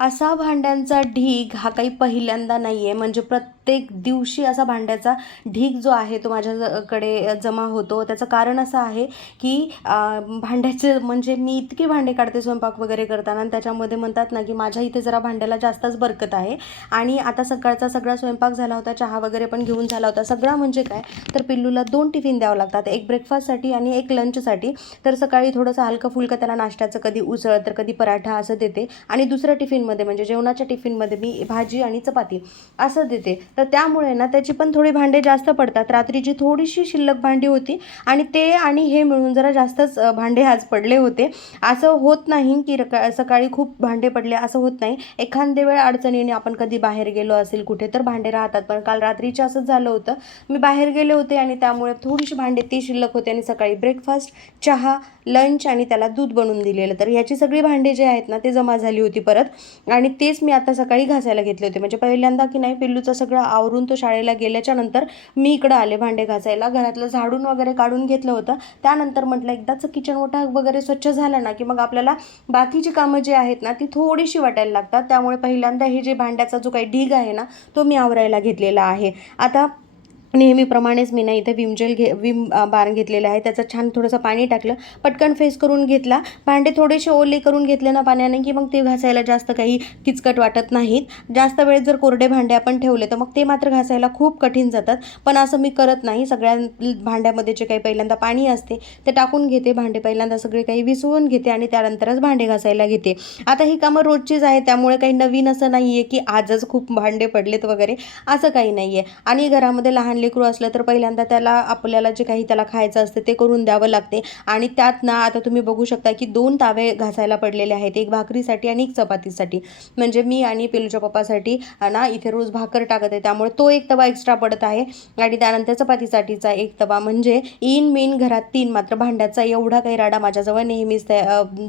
असा भांड्यांचा ढीग हा काही पहिल्यांदा नाही आहे. म्हणजे प्रत्येक दिवशी असा भांड्याचा ढीग जो आहे तो माझ्याकडे जमा होतो. त्याचं कारण असं आहे की भांड्याचे म्हणजे मी इतके भांडे काढते स्वयंपाक वगैरे करताना आणि त्याच्यामध्ये म्हणतात ना की माझ्या इथे जरा भांड्याला जास्तच बरकत आहे. आणि आता सकाळचा सगळा स्वयंपाक झाला होता, चहा वगैरे पण घेऊन झाला होता. सगळा म्हणजे काय तर पिल्लूला 2 टिफिन द्यावं लागतात, एक ब्रेकफास्टसाठी आणि एक लंचसाठी. तर सकाळी थोडंसं हलकं फुलकं त्याला नाश्त्याचं कधी उसळ तर कधी पराठा असं देते आणि दुसऱ्या टिफिनमध्ये म्हणजे जेवणाच्या टिफिनमध्ये मी भाजी आणि चपाती असं देते. तर त्यामुळे ना त्याची पण थोडी भांडे जास्त पडतात. रात्रीची थोडीशी शिल्लक भांडी होती आणि ते आणि हे मिळून जरा जास्तच भांडे आज पडले होते. असं होत नाही की सकाळी खूप भांडे पडले असं होत नाही. एखाद्या वेळ अडचणीने आपण कधी बाहेर गेलो असेल कुठे तर भांडे राहतात. पण काल रात्रीचं असंच झालं होतं. मी बाहेर गेले होते आणि त्यामुळे थोडीशी भांडे ती शिल्लक होते आणि सकाळी ब्रेकफास्ट, चहा, लंच आणि त्याला दूध बनवून दिलेलं. तर ह्याची सगळी भांडे जे आहेत ना ते जमा झाली होती परत आणि तेच मी आता सकाळी घासायला घेतले होते. म्हणजे पहिल्यांदा की नाही पिल्लूचं सगळं आवरून तो शाळेला गेल्याच्या नंतर मी इकडं आले भांडे घासायला. घरातलं झाडून वगैरे काढून घेतलं होतं. त्यानंतर म्हटलं एकदाच किचन ओटा वगैरे स्वच्छ झालं ना की मग आपल्याला बाकीची कामं जी आहेत ना ती थोडीशी वाटायला लागतात. त्यामुळे पहिल्यांदा हे जे भांड्याचा जो काही ढीग आहे ना तो मी आवरायला घेतलेला आहे. आता नेहमीप्रमाणेच मी ना इथे विम बार घेतलेला आहे. त्याचं छान थोडंसं पाणी टाकलं, पटकन फेस करून घेतला. भांडे थोडेसे ओले करून घेतले ना पाण्याने की मग ते घासायला जास्त काही किचकट वाटत नाहीत. जास्त वेळ जर कोरडे भांडे आपण ठेवले तर मग ते मात्र घासायला खूप कठीण जातात. पण असं मी करत नाही. सगळ्या भांड्यामध्ये जे काही पहिल्यांदा पाणी असते ते टाकून घेते. भांडे पहिल्यांदा सगळे काही विसळून घेते आणि त्यानंतरच भांडे घासायला घेते. आता ही कामं रोजचीच आहे त्यामुळे काही नवीन असं नाही आहे की आजच खूप भांडे पडलेत वगैरे असं काही नाही आहे. आणि घरामध्ये लहान लेकरू असलं तर पहिल्यांदा आपल्याला जे काही त्याला खायचं असतं ते करून द्यावं लागते. आणि त्यात ना आता तुम्ही बघू शकता की 2 तावे घासायला पडलेले आहेत, एक भाकरीसाठी आणि एक चपातीसाठी. म्हणजे मी आणि पिलूच्या पप्पासाठी ना इथे रोज भाकर टाकत आहे त्यामुळे तो एक तवा एक्स्ट्रा पडत आहे आणि त्यानंतर चपातीसाठीचा एक तवा. म्हणजे इन मीन घरात 3 मात्र भांड्याचा एवढा काही राडा माझ्याजवळ नेहमीच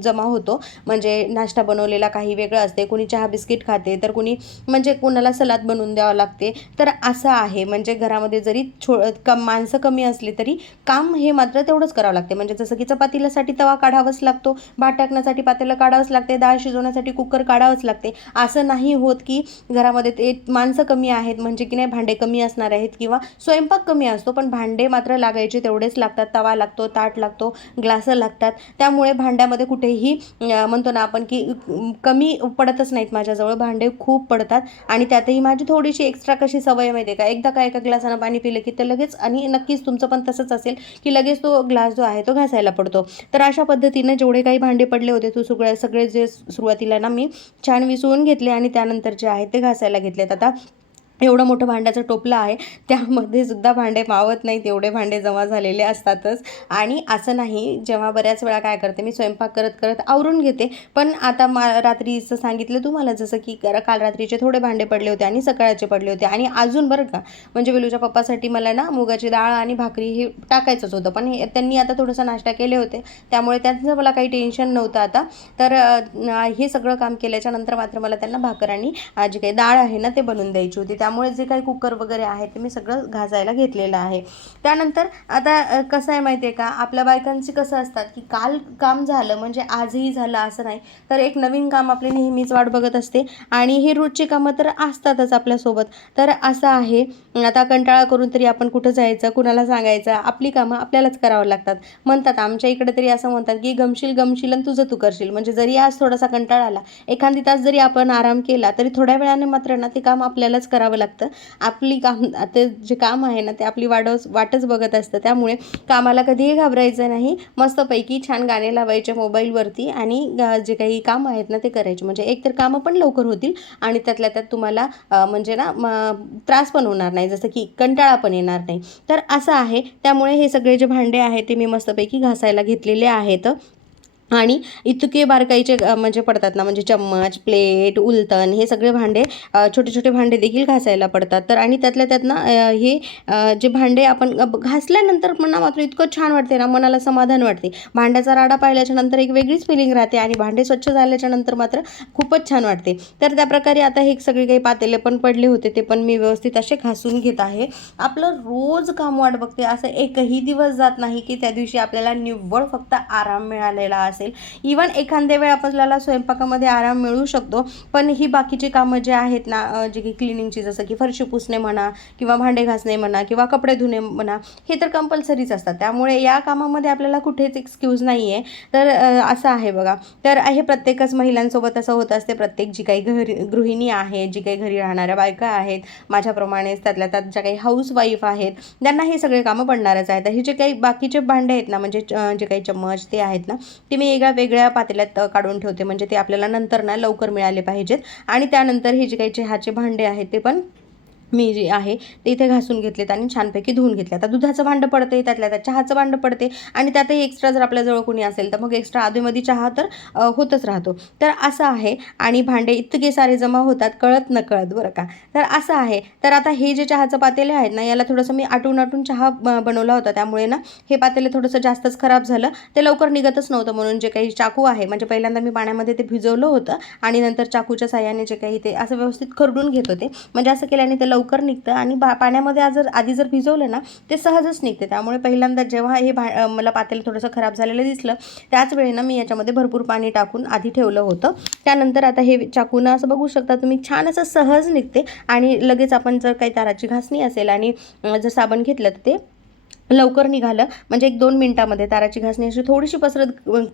जमा होतो. म्हणजे नाश्ता बनवलेला काही वेगळं असते, कुणी चहा बिस्किट खाते तर कुणी म्हणजे कोणाला सलाद बनवून द्यावं लागते. तर असं आहे म्हणजे घरामध्ये जरी माणसं कमी असली तरी काम हे मात्र तेवढंच करावं लागते. म्हणजे जसं की चपातीसाठी तवा काढावाच लागतो, भात टाकण्यासाठी पातेलं काढावंच लागते, डाळ शिजवण्यासाठी कुकर काढावंच लागते. असं नाही होत की घरामध्ये ते माणसं कमी आहेत म्हणजे की नाही भांडे कमी असणार आहेत किंवा स्वयंपाक कमी असतो पण भांडे मात्र लागायचे तेवढेच लागतात. तवा लागतो, ताट लागतो, ग्लासं लागतात. त्यामुळे भांड्यामध्ये कुठेही म्हणतो ना आपण की कमी पडतच नाहीत. माझ्याजवळ भांडे खूप पडतात आणि त्यातही माझी थोडीशी एक्स्ट्रा कशी सवय माहिती आहे का, एकदा का एका ग्लासानं पाणी पिलं की ते लगेच आणि नक्कीच तुमचं पण तसंच असेल की लगेच तो ग्लास जो आहे तो घासायला पडतो. तर अशा पद्धतीने जेवढे काही भांडे पडले होते तो सगळे जे सुरुवातीला ना मी छान विसळून घेतले आणि त्यानंतर जे आहे ते घासायला घेतलेत. आता एवढं मोठं भांड्याचं टोपलं आहे त्यामध्ये सुद्धा भांडे मावत नाहीत, एवढे भांडे जमा झालेले असतातच. आणि असं नाही, जेव्हा बऱ्याच वेळा काय करते मी स्वयंपाक करत करत आवरून घेते. पण आता रात्रीचं सांगितलं तुम्हाला जसं की काल रात्रीचे थोडे भांडे पडले होते आणि सकाळचे पडले होते आणि अजून बरं का म्हणजे वेलूच्या पप्पासाठी मला ना मुगाची डाळ आणि भाकरी हे टाकायचंच होतं. पण त्यांनी आता थोडंसं नाश्ता केले होते त्यामुळे त्यांचं मला काही टेन्शन नव्हतं आता. तर हे सगळं काम केल्याच्या नंतर मात्र मला त्यांना भाकर आणि जी काही डाळ आहे ना ते बनवून द्यायची होती. त्यामुळे जे काही कुकर वगैरे आहे ते मी सगळं घासायला घेतलेलं आहे. त्यानंतर आता कसं आहे माहिती आहे का, आपल्या बायकांची कसं असतात की काल काम झालं म्हणजे आजही झालं असं नाही, तर एक नवीन काम आपली नेहमीच वाट बघत असते आणि ही रोजची कामं तर असतातच आपल्यासोबत. तर असं आहे, आता कंटाळा करून तरी आपण कुठं जायचं, कुणाला सांगायचं, आपली कामं आपल्यालाच करावं लागतात. म्हणतात आमच्या इकडे तरी असं म्हणतात की गमशील गमशील आणि तुझं तू करशील. म्हणजे जरी आज थोडासा कंटाळा आला, एखादी तास जरी आपण आराम केला तरी थोड्या वेळाने मात्र ना ते काम आपल्यालाच करावं लागतं. आपली काम ते जे काम आहे ना ते आपली वाटच बघत असतं. त्यामुळे कामाला कधीही घाबरायचं नाही. मस्तपैकी छान गाणे लावायचे मोबाईलवरती आणि जे काही काम आहेत ना ते करायचे. म्हणजे एकतर कामं पण लवकर होतील आणि त्यातल्या त्यात तुम्हाला म्हणजे ना त्रास पण होणार नाही, जसं की कंटाळा पण येणार नाही. तर असं आहे. त्यामुळे हे सगळे जे भांडे आहेत ते मी मस्तपैकी घासायला घेतलेले आहेत. आणि इतके बारकाईचे म्हणजे पडतात ना, म्हणजे चम्मच, प्लेट, उलथन हे सगळे भांडे छोटे छोटे भांडे देखील घासायला पडतात. तर आणि त्यातल्या त्यात ना हे जे भांडे आपण घासल्यानंतर म्हणा मात्र इतकं छान वाटते ना, मनाला समाधान वाटते. भांड्याचा राडा पाहिल्याच्या नंतर एक वेगळीच फिलिंग राहते आणि भांडे स्वच्छ झाल्याच्या नंतर मात्र खूपच छान वाटते. तर त्याप्रकारे आता हे सगळे काही पातेले पण पडले होते ते पण मी व्यवस्थित असे घासून घेत आहे. आपलं रोज काम वाट बघते, असं एकही दिवस जात नाही की त्या दिवशी आपल्याला निव्वळ फक्त आराम मिळालेला असेल असेल. इवन एखाद्या वेळ आपल्याला स्वयंपाकामध्ये आराम मिळू शकतो, पण ही बाकीची कामं जे आहेत ना, जे की क्लिनिंगची, जसं की फरशी पुसणे म्हणा किंवा भांडे घासणे म्हणा किंवा कपडे धुणे म्हणा, हे तर कंपल्सरीच असतात. त्यामुळे या कामामध्ये आपल्याला कुठेच एक्सक्यूज नाही आहे. तर असं आहे बघा. तर हे प्रत्येकच महिलांसोबत असं होत असते. प्रत्येक जी काही गृहिणी आहे, जी काही घरी राहणाऱ्या बायका आहेत, माझ्याप्रमाणेच त्यातल्या त्यात ज्या काही हाऊसवाईफ आहेत, त्यांना हे सगळे कामं पडणारच आहेत. हे जे काही बाकीचे भांडे आहेत ना, म्हणजे जे काही चम्मच ते आहेत ना, ते मी वेगळ्या पातेल्यात काढून ठेवते, म्हणजे ते आपल्याला नंतर ना लवकर मिळाले पाहिजेत. आणि त्यानंतर हे जे काही चहाचे भांडे आहेत ते पण मी जे आहे ते इथे घासून घेतलेत आणि छानपैकी धुवून घेतले. आता दुधाचं भांडं पडते, त्यातल्या त्यात चहाचं भांडं पडते आणि त्यातही एक्स्ट्रा जर आपल्याजवळ कोणी असेल तर मग एक्स्ट्रा आधीमध्ये चहा तर होतच राहतो. तर असं आहे. आणि भांडे इतके सारे जमा होतात कळत नकळत, बरं का. तर असं आहे. तर आता हे जे चहाचं पातेले आहेत ना, याला थोडंसं मी आटून चहा बनवला होता, त्यामुळे ना हे पातेले थोडंसं जास्तच खराब झालं. ते लवकर निघतच नव्हतं, म्हणून जे काही चाकू आहे, म्हणजे पहिल्यांदा मी पाण्यामध्ये ते भिजवलं होतं आणि नंतर चाकूच्या साहाय्याने जे काही ते असं व्यवस्थित खरडून घेत होते. म्हणजे असं केल्याने ते लवकर निघतं आणि पाण्यामध्ये आधी जर भिजवलं ना, ते सहजच निघते. त्यामुळे पहिल्यांदा जेव्हा हे मला पातेलं थोडंसं खराब झालेलं दिसलं, त्याच वेळेनं मी याच्यामध्ये भरपूर पाणी टाकून आधी ठेवलं होतं. त्यानंतर आता हे चाकूनं असं बघू शकता तुम्ही, छान असं सहज निघते. आणि लगेच आपण जर काही ताराची घासणी असेल आणि जर साबण घेतलं तर ते लवकर निघालं. म्हणजे 1-2 मिनिटामध्ये ताराची घासणी अशी थोडीशी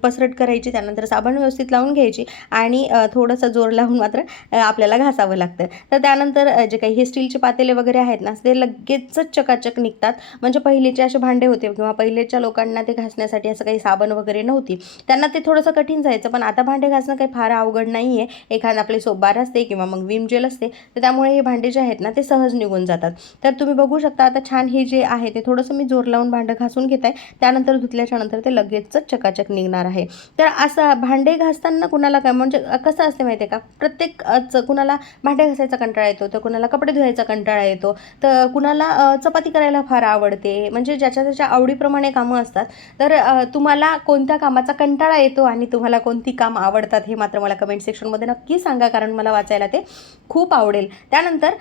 पसरट करायची, त्यानंतर साबण व्यवस्थित लावून घ्यायची आणि थोडंसं जोर लावून मात्र आपल्याला घासावं लागतं. तर त्यानंतर जे काही हे स्टीलचे पातेले वगैरे आहेत ना, ते लगेचच चकाचक निघतात. म्हणजे पहिलेचे असे भांडे होते किंवा पहिलेच्या लोकांना ते घासण्यासाठी असं काही साबण वगैरे नव्हती, त्यांना ते थोडंसं कठीण जायचं. पण आता भांडे घासणं काही फार अवघड नाही आहे. एखादं आपले सोप बार असते किंवा मग विम जेल असते, तर त्यामुळे हे भांडे जे आहेत ना ते सहज निघून जातात. तर तुम्ही बघू शकता आता छान हे जे आहे ते थोडंसं मी जोर लावून भांडं घासून घेत आहे. त्यानंतर धुतल्याच्या नंतर ते लगेचच चकाचक निघणार आहे. तर असं भांडे घासताना कुणाला काय, म्हणजे कसं असते माहिती आहे का, कुणाला भांडे घासायचा कंटाळा येतो, तर कुणाला कपडे धुवायचा कंटाळा येतो, तर कुणाला चपाती करायला फार आवडते. म्हणजे ज्याच्या त्याच्या आवडीप्रमाणे कामं असतात. तर तुम्हाला कोणत्या कामाचा कंटाळा येतो आणि तुम्हाला कोणती कामं आवडतात हे मात्र मला कमेंट सेक्शनमध्ये नक्की सांगा, कारण मला वाचायला ते खूप आवडेल. त्यानंतर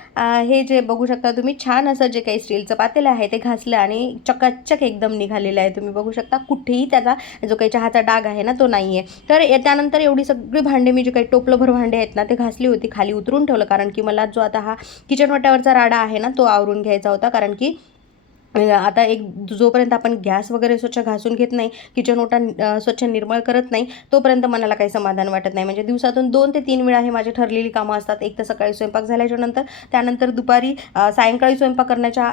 हे जे बघू शकता तुम्ही, छान असं जे काही स्टीलचं पातेलं आहे ते घासलं आणि चकाचक एकदम निघालेलं आहे. तुम्ही बघू शकता कुठेही त्याचा जो काही चहाचा डाग आहे ना तो नाही आहे. तर त्यानंतर एवढी सगळी भांडे मी जे काही टोपलंभर भांडे आहेत ना ते घासली होती, खाली उतरून ठेवलं, कारण की मला जो आता हा किचन वाट्यावरचा राडा आहे ना तो आवरून घ्यायचा होता. कारण की आता जोपर्यंत आपण गॅस वगैरे स्वच्छ घासून घेत नाही, किचन ओटा स्वच्छ निर्मळ करत नाही, तोपर्यंत मनाला काही समाधान वाटत नाही. म्हणजे दिवसातून 2 ते 3 वेळा हे माझी ठरलेली कामं असतात. एक तर सकाळी स्वयंपाक झाल्याच्या नंतर, त्यानंतर दुपारी, सायंकाळी स्वयंपाक करण्याच्या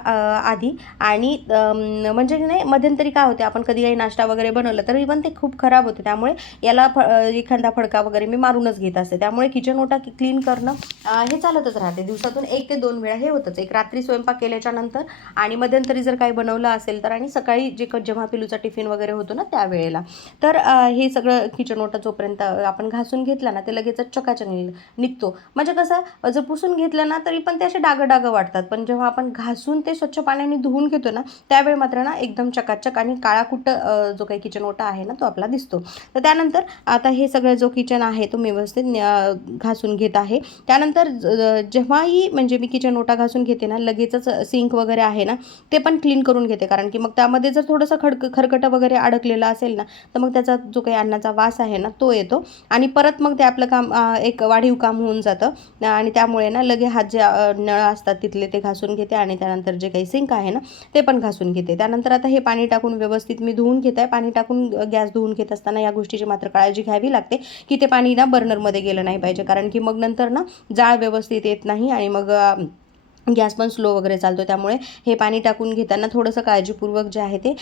आधी आणि म्हणजे नाही मध्यंतरी काय होते, आपण कधी काही नाश्ता वगैरे बनवलं तरी पण ते खूप खराब होते. त्यामुळे याला एखादा फडका वगैरे मी मारूनच घेत असते. त्यामुळे किचन ओटा क्लीन करणं हे चालतच राहते. दिवसातून 1 ते 2 वेळा हे होतच. एक रात्री स्वयंपाक केल्याच्या नंतर आणि मध्यंतरी जर काही बनवलं असेल तर, आणि सकाळी जेव्हा पिलूचा टिफिन वगैरे होतो ना त्यावेळेला. तर हे सगळं किचन ओटा जोपर्यंत आपण घासून घेतला ना ते लगेचच चकाचक निघतो. म्हणजे कसं, जर पुसून घेतलं ना तरी पण ते असे डागं वाटतात, पण जेव्हा आपण घासून ते स्वच्छ पाण्याने धुवून घेतो ना त्यावेळी मात्र ना एकदम चकाचक आणि काळाकुट्ट जो काही किचन ओटा आहे ना तो आपला दिसतो. तर त्यानंतर आता हे सगळं जो किचन आहे तो मी व्यवस्थित घासून घेत आहे. त्यानंतर जेव्हाही म्हणजे मी किचन ओटा घासून घेते ना, लगेचच सिंक वगैरे आहे ना ते पण क्लीन करून घेते. कारण की मग त्यामध्ये जर थोडंसं खरकटं वगैरे अडकलेलं असेल ना तर मग त्याचा जो काही अन्नाचा वास आहे ना तो येतो आणि परत मग ते आपलं काम एक वाढीव काम होऊन जातं. आणि त्यामुळे ना लगे हात जे नळ असतात तिथले ते घासून घेते आणि त्यानंतर जे काही सिंक आहे ना ते पण घासून घेते. त्यानंतर आता हे पाणी टाकून व्यवस्थित मी धुवून घेत आहे. पाणी टाकून गॅस धुवून घेत असताना या गोष्टीची मात्र काळजी घ्यावी लागते की ते पाणी ना बर्नरमध्ये गेलं नाही पाहिजे, कारण की मग नंतर ना जाळ व्यवस्थित येत नाही आणि मग गॅस पण स्लो वगैरे चालतो. त्यामुळे हे पाणी टाकून घेताना थोडंसं काळजीपूर्वक जे आहे ते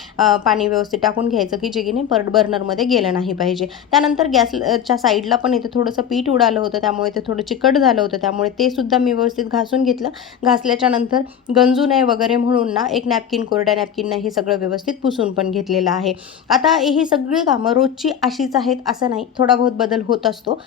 पाणी व्यवस्थित टाकून घ्यायचं की जे की नाही परत बर्नरमध्ये गेलं नाही पाहिजे. त्यानंतर गॅसच्या साईडला पण इथे थोडंसं पीठ उडालं होतं, त्यामुळे ते थोडं चिकट झालं होतं, त्यामुळे ते सुद्धा मी व्यवस्थित घासून घेतलं. घासल्याच्या नंतर गंजू नये वगैरे म्हणून ना एक नॅपकिन, कोरड्या नॅपकिननं हे सगळं व्यवस्थित पुसून पण घेतलेलं आहे. आता ही सगळी कामं रोजची अशीच आहेत असं नाही, थोडा बहुत बदल होत असतो.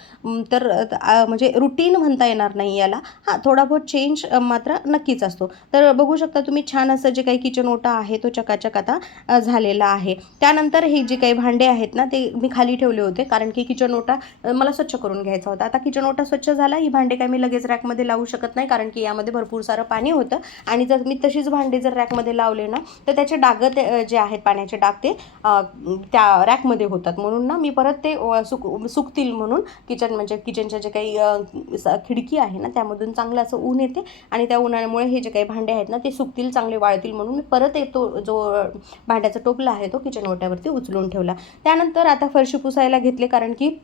तर म्हणजे रुटीन म्हणता येणार नाही याला. हां, थोडा बहुत चेंज मात्र नक्कीच असतो. तर बघू शकता तुम्ही छान असं जे काही किचन ओटा आहे तो चकाचक आता झालेला आहे. त्यानंतर हे जे काही भांडे आहेत ना ते मी खाली ठेवले होते, कारण की किचन ओटा मला स्वच्छ करून घ्यायचा होता. आता किचन ओटा स्वच्छ झाला, ही भांडे काय मी लगेच रॅकमध्ये लावू शकत नाही, कारण की यामध्ये भरपूर सारं पाणी होतं आणि जर मी तशीच भांडी जर रॅकमध्ये लावले ना तर त्याचे डाग जे आहेत पाण्याचे डाग ते त्या रॅकमध्ये होतात. म्हणून ना मी परत ते सुकतील म्हणून म्हणजे किचनच्या जे काही खिडकी आहे ना त्यामधून चांगलं असं ऊन येते आणि त्या उन्हामुळे हे जे काही भांडे आहेत ना ते सुकतील, चांगले वाळतील म्हणून मी परत येतो जो भांड्याचा टोपला आहे तो किचन ओट्यावरती उचलून ठेवला. त्यानंतर आता फरशी पुसायला घेतले, कारण की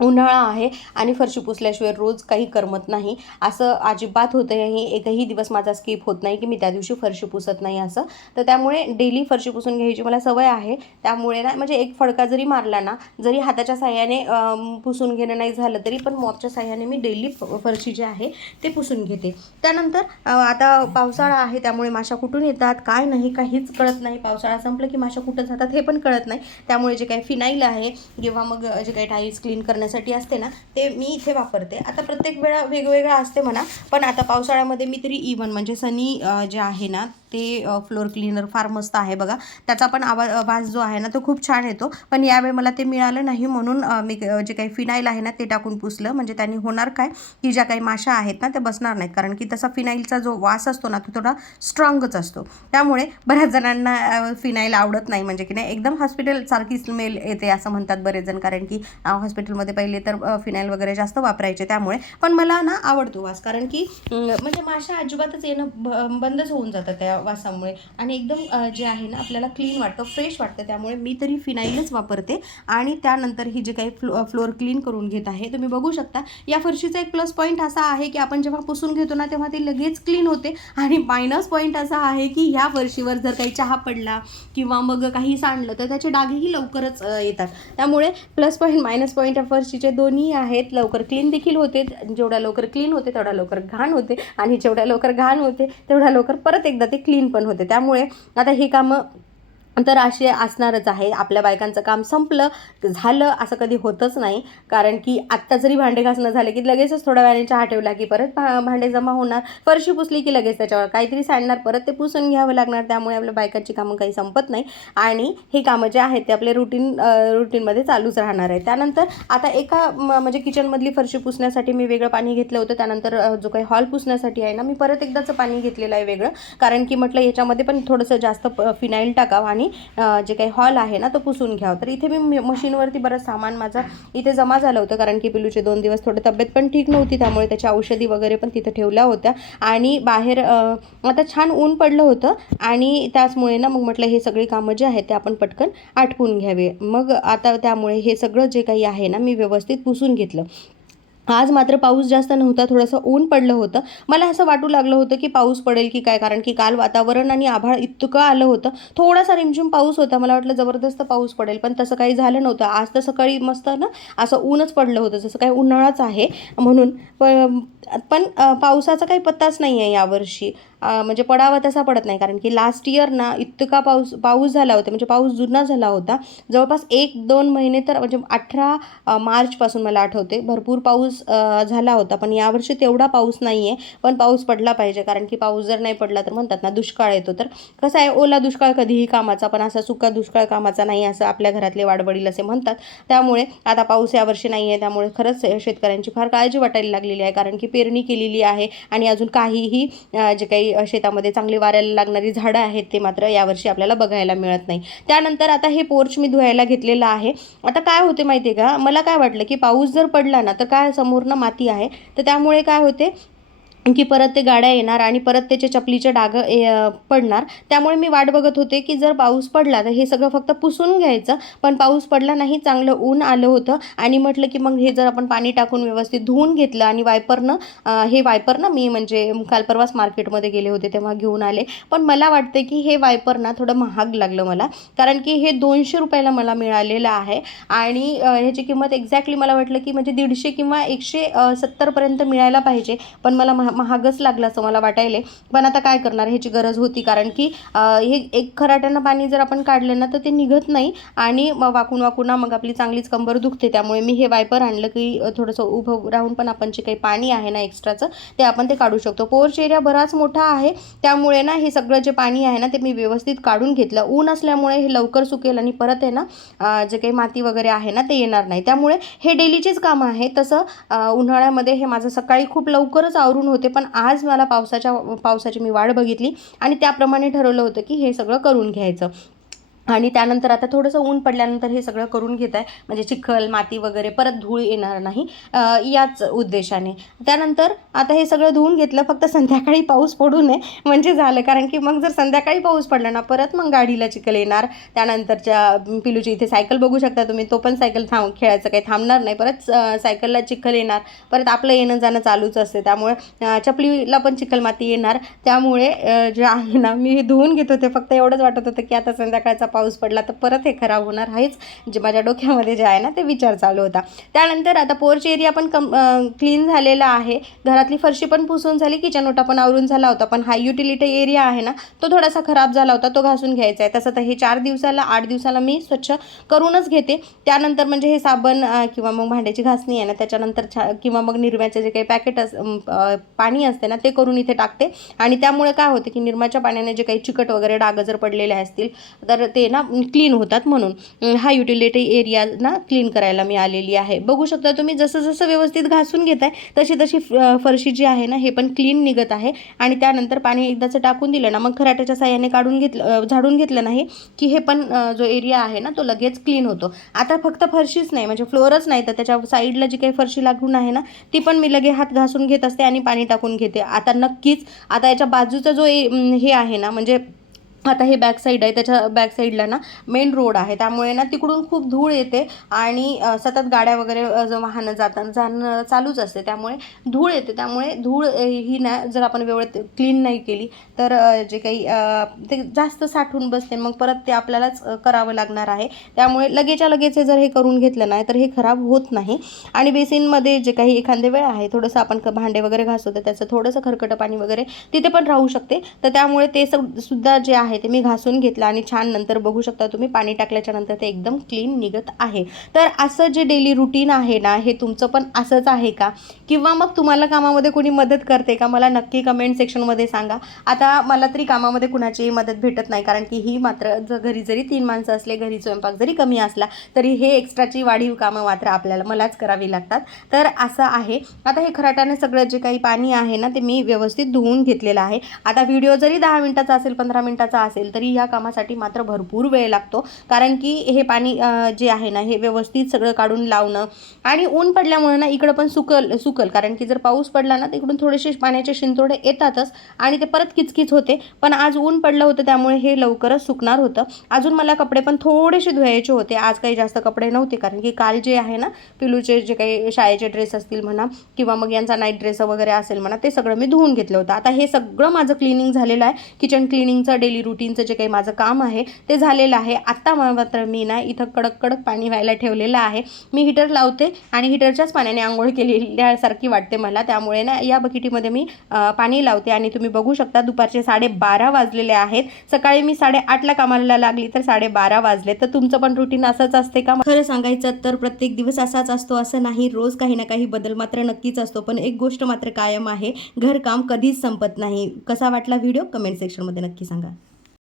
उन्हाळा आहे आणि फरशी पुसल्याशिवाय रोज काही करमत नाही. असं अजिबात होतं आहे, एकही दिवस माझा स्किप होत नाही की मी त्या दिवशी फरशी पुसत नाही असं. तर त्यामुळे डेली फरशी पुसून घ्यायची मला सवय आहे. त्यामुळे ना म्हणजे एक फडका जरी मारला ना, जरी हाताच्या साह्याने पुसून घेणं नाही झालं तरी पण मॉपच्या साह्याने मी डेली फरशी जे आहे ते पुसून घेते. त्यानंतर आता पावसाळा आहे त्यामुळे माशा कुठून येतात काय नाही काहीच कळत नाही. पावसाळा संपलं की माशा कुठं जातात हे पण कळत नाही. त्यामुळे जे काही फिनाईल आहे किंवा मग जे काही टाईल्स क्लीन करण्यासाठी असते ना ते मी इथे वापरते. आता प्रत्येक वेळा वेगवेगळा असते म्हणा, पण आता पावसाळ्यामध्ये मी तरी इव्हन म्हणजे सनी जे आहे ना ते फ्लोअर क्लीनर फार मस्त आहे बघा. त्याचा पण आवाज जो आहे ना तो खूप छान येतो. पण यावेळी मला ते मिळालं नाही म्हणून मी जे काही फिनाईल आहे ना ते टाकून पुसलं. म्हणजे त्यांनी होणार काय की ज्या काही माशा आहेत ना ते बसणार नाहीत, कारण की तसा फिनाईलचा जो वास असतो ना तो थोडा स्ट्रॉंगच असतो. त्यामुळे बऱ्याच जणांना फिनाईल आवडत नाही, म्हणजे की नाही एकदम हॉस्पिटलसारखी स्मेल येते असं म्हणतात बरेच जण, कारण की हॉस्पिटलमध्ये पहिले तर फिनाईल वगैरे जास्त वापरायचे त्यामुळे. पण मला ना आवडतो वास, कारण की म्हणजे माशा अजिबातच येणं बंदच होऊन जातं त्या वासामुळे आणि एकदम जे आहे ना आपल्याला क्लीन वाटतं, फ्रेश वाटतं. त्यामुळे मी तरी फिनाईलच वापरते. आणि त्यानंतर ही जे काही फ्लोअर क्लीन करून घेत आहे तुम्ही बघू शकता. या फरशीचा एक प्लस पॉईंट असा आहे की आपण जेव्हा पुसून घेतो ना तेव्हा ते लगेच क्लीन होते, आणि मायनस पॉईंट असा आहे की ह्या फरशीवर जर काही चहा पडला किंवा मग काही सांडलं तर त्याचे डागही लवकरच येतात. त्यामुळे प्लस पॉईंट मायनस पॉईंट या फरशीचे दोन्ही आहेत. लवकर क्लीन देखील होते, जेवढ्या लवकर क्लीन होते तेवढ्या लवकर घाण होते, आणि जेवढ्या लवकर घाण होते तेवढ्या लवकर परत एकदा ते क्लीन पण होते. त्यामुळे आता हे कामं तर असे असणारच आहे. आपल्या बायकांचं काम संपलं झालं असं कधी होतच नाही, कारण की आत्ता जरी भांडे घासणं झाले की लगेचच थोड्या वेळाने चहा ठेवला की परत भांडे जमा होणार, फरशी पुसली की लगेच त्याच्यावर काहीतरी सांडणार, परत ते पुसून घ्यावं लागणार. त्यामुळे आपल्या बायकांची कामं काही संपत नाही आणि हे कामं जे आहेत ते आपले रुटीनमध्ये चालूच राहणार आहे. त्यानंतर आता एका म्हणजे किचनमधली फरशी पुसण्यासाठी मी वेगळं पाणी घेतलं होतं. त्यानंतर जो काही हॉल पुसण्यासाठी आहे ना मी परत एकदाचं पाणी घेतलेलं आहे वेगळं, कारण की म्हटलं याच्यामध्ये पण थोडंसं जास्त फिनाईल टाकावं आणि जे काही हॉल आहे ना तो पुसून घ्यावं. तर इथे मी मशीनवरती बरंच सामान माझं इथे जमा झालं होतं, कारण की पिलूचे 2 दिवस थोडी तब्येत पण ठीक नव्हती, त्यामुळे त्याच्या औषधी वगैरे पण तिथे ठेवल्या होत्या. आणि बाहेर आता छान ऊन पडलं होतं आणि त्याचमुळे ना मग म्हटलं हे सगळी कामं जे आहेत ते आपण पटकन आटपून घ्यावे. मग आता त्यामुळे हे सगळं जे काही आहे ना मी व्यवस्थित पुसून घेतलं. आज मात्र पाऊस जास्त नव्हता, थोडंसं ऊन पडलं होतं. मला असं वाटू लागलं होतं की पाऊस पडेल की काय, कारण की काल वातावरण आणि आभाळ इतकं आलं होतं. थोडासा रिमझिम पाऊस होता, मला वाटलं जबरदस्त पाऊस पडेल, पण तसं काही झालं नव्हतं. आज तर सकाळी मस्त ना असं ऊनच पडलं होतं, जसं काही उन्हाळाच आहे म्हणून. पण पावसाचा काही पत्ताच नाही आहे यावर्षी. म्हणजे पडावा तसा पडत नाही, कारण की लास्ट इयर ना इतका पाऊस झाला होता, म्हणजे पाऊस जुना झाला होता. जवळपास 1-2 महिने तर म्हणजे 18 मार्चपासून मला आठवते भरपूर पाऊस झाला होता. पण यावर्षी तेवढा पाऊस नाही आहे. पण पाऊस पडला पाहिजे, कारण की पाऊस जर नाही पडला तर म्हणतात ना दुष्काळ येतो. तर कसं आहे, ओला दुष्काळ कधीही कामाचा, पण असा सुका दुष्काळ कामाचा नाही, असं आपल्या घरातले वाडवडील असे म्हणतात. त्यामुळे आता पाऊस यावर्षी नाही आहे, त्यामुळे खरंच शेतकऱ्यांची फार काळजी वाटायला लागलेली आहे, कारण की पेरणी केलेली आहे आणि अजून काहीही जे काही शेतामध्ये चांगली वाऱ्याला लागणारी झाडं आहेत ते मात्र यावर्षी आपल्याला बघायला मिळत नाही. त्यानंतर आता हे पोर्च मी धुवायला घेतलेलं आहे. आता काय होते माहिती आहे का, मला काय वाटलं की पाऊस जर पडला ना तर काय समोरनं माती आहे, तर त्यामुळे काय होते की परत ते गाड्या येणार आणि परत त्याचे चपलीचे डाग पडणार. त्यामुळे मी वाट बघत होते की जर पाऊस पडला तर हे सगळं फक्त पुसून घ्यायचं, पण पाऊस पडला नाही, चांगलं ऊन आलं होतं आणि म्हटलं की मग हे जर आपण पाणी टाकून व्यवस्थित धुवून घेतलं आणि वायपरनं मी म्हणजे काल परवाच मार्केटमध्ये गेले होते तेव्हा घेऊन आले. पण मला वाटते की हे वायपर ना थोडं महाग लागलं मला, कारण की हे 200 रुपयाला मला मिळालेलं आहे आणि ह्याची किंमत एक्झॅक्टली मला वाटलं की म्हणजे 150 किंवा 170 पर्यंत मिळायला पाहिजे, पण मला महागच लागलं असं मला वाटायले, पण आता काय करणार, ह्याची गरज होती. कारण की हे एक खराट्यानं पाणी जर आपण काढलं ना तर ते निघत नाही आणि मग वाकून वाकून ना मग आपली चांगलीच कंबर दुखते. त्यामुळे मी हे वायपर आणलं की थोडंसं उभं राहून पण आपण जे काही पाणी आहे ना एक्स्ट्राचं ते आपण ते काढू शकतो. पोर्च एरिया बराच मोठा आहे, त्यामुळे ना हे सगळं जे पाणी आहे ना ते मी व्यवस्थित काढून घेतलं. ऊन असल्यामुळे हे लवकर सुकेल आणि परत आहे ना जे काही माती वगैरे आहे ना ते येणार नाही. त्यामुळे हे डेलीचीच कामं आहे. तसं उन्हाळ्यामध्ये हे माझं सकाळी खूप लवकरच आवरून होते, पण आज मला पावसाची मी वाट बघितली आणि त्याप्रमाणे ठरवलं होतं की हे सगळं करून घ्यायचं. आणि त्यानंतर आता थोडंसं ऊन पडल्यानंतर हे सगळं करून घेत आहे, म्हणजे चिखल माती वगैरे परत धूळ येणार नाही याच उद्देशाने. त्यानंतर आता हे सगळं धुवून घेतलं, फक्त संध्याकाळी पाऊस पडू नये म्हणजे झालं. कारण की मग जर संध्याकाळी पाऊस पडला ना परत मग गाडीला चिखल येणार. त्यानंतरच्या पिलूची इथे सायकल बघू शकता तुम्ही, तो पण सायकल खेळायचं काही थांबणार नाही. परत सायकलला चिखल येणार, परत आपलं येणं जाणं चालूच असते. त्यामुळे चपलीला पण चिखल माती येणार. त्यामुळे जे आहे ना मी हे धुवून घेत होते. फक्त एवढंच वाटत होतं की आता संध्याकाळचा पाऊस पडला तर परत हे खराब होणार आहेच, जे माझ्या डोक्यामध्ये जे आहे ना ते विचार चालू होता. त्यानंतर आता पोर्च एरिया पण क्लीन झालेला आहे. घरातली फरशी पण पुसून झाली, किचन ओटा पण आवरून झाला होता. पण हा युटिलिटी एरिया आहे ना तो थोडासा खराब झाला होता, तो घासून घ्यायचा आहे. तसं तर हे 4 दिवसाला 8 दिवसाला मी स्वच्छ करूनच घेते. त्यानंतर म्हणजे हे साबण किंवा मग भांड्याची घासणी आहे ना त्याच्यानंतर किंवा मग निरम्याचे जे काही पॅकेट पाणी असते ना ते करून इथे टाकते. आणि त्यामुळे काय होते की निरमाच्या पाण्याने जे काही चिकट वगैरे डाग जर पडलेले असतील तर ते ना क्लीन होतात. म्हणून हा युटिलिटी एरिया ना क्लीन करायला मी आलेली आहे. बघू शकता तुम्ही, जसं जसं व्यवस्थित घासून घेत आहे तशी तशी फरशी जी आहे ना हे पण क्लीन निघत आहे. आणि त्यानंतर पाणी एकदाचं टाकून दिलं ना मग खराट्याच्या साह्याने झाडून घेतलं नाही की हे पण जो एरिया आहे ना तो लगेच क्लीन होतो. आता फक्त फरशीच नाही, म्हणजे फ्लोअरच नाही तर त्याच्या साईडला जी काही फरशी लागून आहे ना ती पण मी लगे हात घासून घेत असते आणि पाणी टाकून घेते. आता नक्कीच आता याच्या बाजूचा जो हे आहे ना, म्हणजे आता हे बॅक साईड आहे, त्याच्या बॅक साईडला ना मेन रोड आहे. त्यामुळे ना तिकडून खूप धूळ येते आणि सतत गाड्या वगैरे वाहनं जाणं चालूच असते. त्यामुळे धूळ येते. त्यामुळे धूळ ही ना जर आपण व्यवस्थित क्लीन नाही केली तर जे काही ते जास्त साठून बसते, मग परत ते आपल्यालाच करावं लागणार आहे. त्यामुळे लगेच्या लगेच जर हे करून घेतलं नाही तर हे खराब होत नाही. आणि बेसिनमध्ये जे काही एखादे वेळ आहे थोडंसं आपण भांडे वगैरे घासतो तर त्याचं थोडंसं खरकटं पाणी वगैरे तिथे पण राहू शकते. तर त्यामुळे ते सुद्धा जे आहे ते मी घासून घेतलं आणि छान नंतर बघू शकता तुम्ही पाणी टाकल्याच्या नंतर ते एकदम क्लीन निघत आहे. तर असं जे डेली रुटीन आहे ना हे तुमचं पण असंच आहे का, किंवा मग तुम्हाला कामामध्ये कोणी मदत करते का, मला नक्की कमेंट सेक्शनमध्ये सांगा. आता मला तरी कामामध्ये कुणाचीही मदत भेटत नाही, कारण की ही मात्र घरी जरी 3 माणसं असले, घरी स्वयंपाक जरी कमी असला तरी हे एक्स्ट्राची वाढीव कामं मात्र मलाच करावी लागतात. तर असं आहे. आता हे खराट्याने सगळं जे काही पाणी आहे ना ते मी व्यवस्थित धुवून घेतलेलं आहे. आता व्हिडिओ जरी 10 मिनिटाचा असेल 15 मिनिटाचा असेल तरी या कामासाठी मात्र भरपूर वेळ लागतो. कारण की हे पाणी जे आहे ना हे व्यवस्थित सगळं काढून लावणं, आणि ऊन पडल्यामुळे ना इकडं पण सुकल कारण की जर पाऊस पडला ना तिकडून थोडेसे पाण्याचे शिंतोडे येतातच आणि ते परत किचकिच होते. पण आज ऊन पडलं होतं त्यामुळे हे लवकरच सुकणार होतं. अजून मला कपडे पण थोडेसे धुवायचे होते. आज काही जास्त कपडे नव्हते, कारण की काल जे आहे ना पिलूचे जे काही शाळेचे ड्रेस असतील म्हणा किंवा मग यांचा नाईट ड्रेस वगैरे असेल म्हणा ते सगळं मी धुवून घेतलं होतं. आता हे सगळं माझं क्लिनिंग झालेलं आहे. किचन क्लिनिंगचं डेली रुटीनचं जे काही माझं काम आहे ते झालेलं आहे. आत्ता मात्र मी ना इथं कडक पाणी व्हायला ठेवलेलं आहे. मी हीटर लावते आणि हीटरच्याच पाण्याने आंघोळ केलेल्यासारखी वाटते मला. त्यामुळे ना या बकेटीमध्ये मी पाणी लावते आणि तुम्ही बघू शकता दुपारचे 12:30 वाजलेले आहेत. सकाळी मी 8:30ला कामाला लागली तर 12:30 वाजले. तर तुमचं पण रुटीन असंच असते का? खरं सांगायचं तर प्रत्येक दिवस असाच असतो असं नाही, रोज काही ना काही बदल मात्र नक्कीच असतो. पण एक गोष्ट मात्र कायम आहे, घरकाम कधीच संपत नाही. कसा वाटला व्हिडिओ कमेंट सेक्शनमध्ये नक्की सांगा.